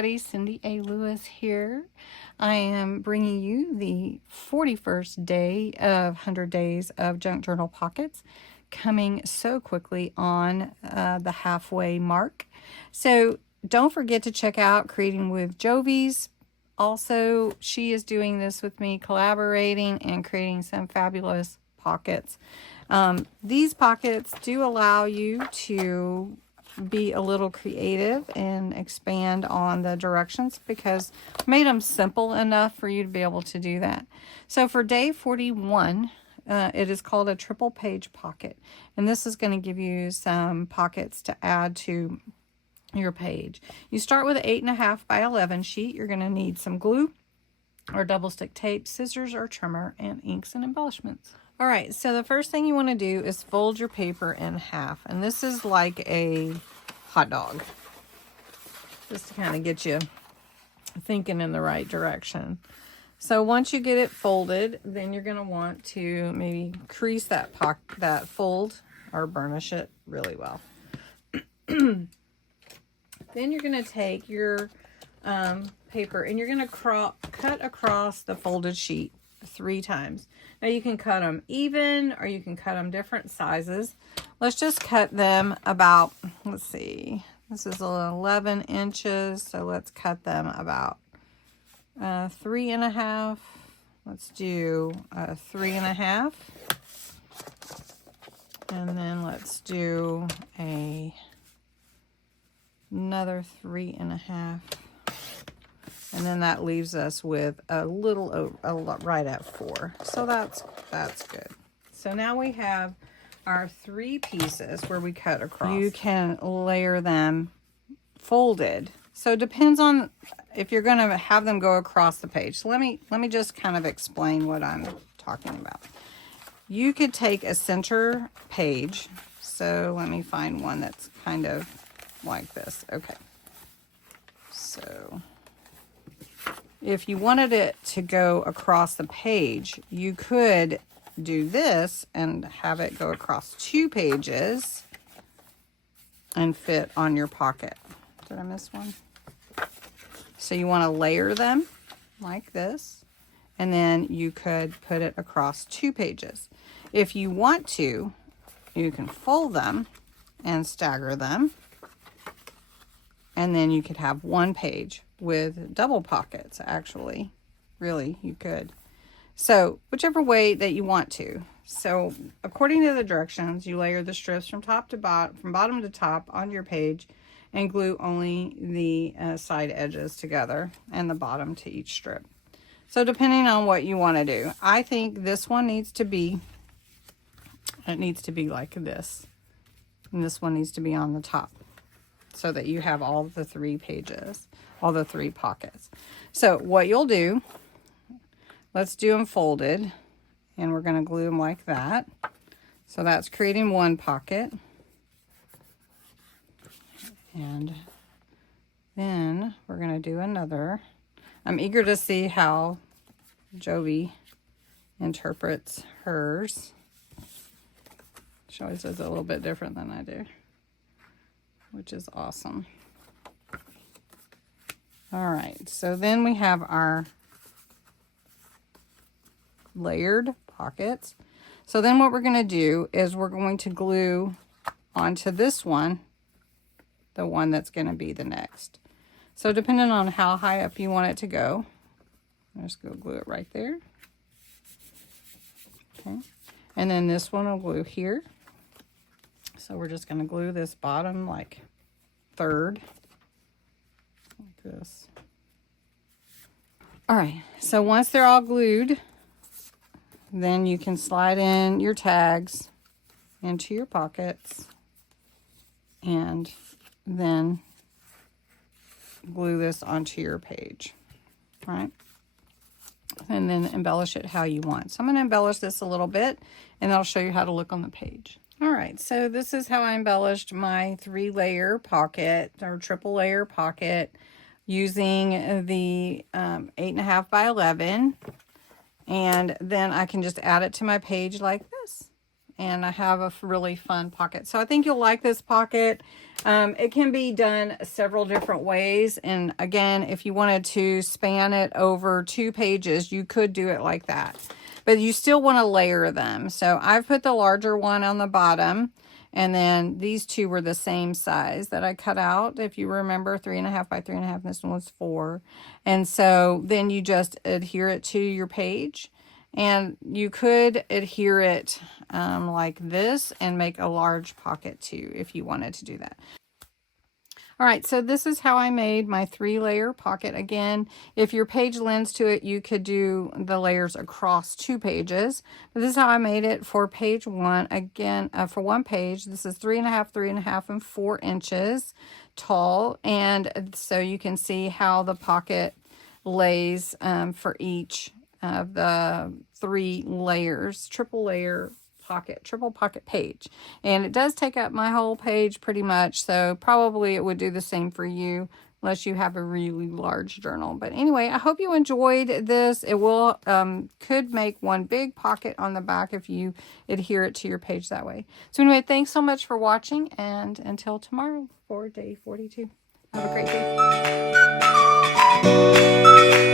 everybody, Cindy A. Lewis here. I am bringing you the 41st day of 100 Days of Junk Journal Pockets, coming so quickly on the halfway mark. So don't forget to check out Creating with Jovi's. Also, she is doing this with me, collaborating and creating some fabulous pockets. These pockets do allow you to be a little creative and expand on the directions because I made them simple enough for you to be able to do that. So for day 41, it is called a triple page pocket, and this is going to give you some pockets to add to your page. You start with an 8.5 by 11 sheet. You're going to need some glue or double stick tape, scissors or trimmer, and inks and embellishments. All right, so the first thing you want to do is fold your paper in half, and this is like a hot dog, just to kind of get you thinking in the right direction. So once you get it folded, then you're going to want to maybe crease that fold or burnish it really well. Then you're going to take your paper and you're going to cut across the folded sheet 3 times. Now you can cut them even or you can cut them different sizes. Let's just cut them about, let's see, this is 11 inches, so let's cut them about 3.5. Let's do 3.5, and then let's do another 3.5. And then that leaves us with a little right at 4. So that's good. So now we have our 3 pieces where we cut across. You can layer them folded. So it depends on if you're going to have them go across the page. So let me just kind of explain what I'm talking about. You could take a center page. So let me find one that's kind of like this. Okay. So if you wanted it to go across the page, you could do this and have it go across 2 pages and fit on your pocket. Did I miss one? So you want to layer them like this, and then you could put it across 2 pages. If you want to, you can fold them and stagger them, and then you could have 1 page with double pockets. Actually, really, you could. So whichever way that you want to. So according to the directions, you layer the strips from bottom to top on your page, and glue only the side edges together and the bottom to each strip. So depending on what you want to do, I think this one needs to be like this, and this one needs to be on the top, so that you have all the 3 pages, all the 3 pockets. So what you'll do, let's do them folded, and we're going to glue them like that. So that's creating 1 pocket. And then we're going to do another. I'm eager to see how Jovi interprets hers. She always does it a little bit different than I do, which is awesome. All right, so then we have our layered pockets. So then what we're going to do is we're going to glue onto this one the one that's going to be the next. So depending on how high up you want it to go, I'm just going to glue it right there. Okay, and then this one will glue here. So we're just going to glue this bottom like third, like this. All right, so once they're all glued, then you can slide in your tags into your pockets and then glue this onto your page, right? And then embellish it how you want. So I'm going to embellish this a little bit, and I'll show you how to look on the page. All right, so this is how I embellished my 3-layer pocket or triple layer pocket using the 8.5 by 11, and then I can just add it to my page like this, and I have a really fun pocket. So I think you'll like this pocket. It can be done several different ways. And again, if you wanted to span it over 2 pages, you could do it like that. But you still want to layer them. So I've put the larger one on the bottom. And then these two were the same size that I cut out. If you remember, 3.5 by 3.5, this one was 4. And so then you just adhere it to your page. And you could adhere it like this and make a large pocket too if you wanted to do that. All right, so this is how I made my 3-layer pocket. Again, if your page lends to it, you could do the layers across 2 pages. But this is how I made it for page 1. Again, for 1 page, this is 3.5, 3.5, and 4 inches tall. And so you can see how the pocket lays for each of the 3 layers, triple pocket page. And it does take up my whole page pretty much, so probably it would do the same for you unless you have a really large journal. But anyway, I hope you enjoyed this. It will could make one big pocket on the back if you adhere it to your page that way. So anyway, thanks so much for watching, and until tomorrow for day 42. Have a great day.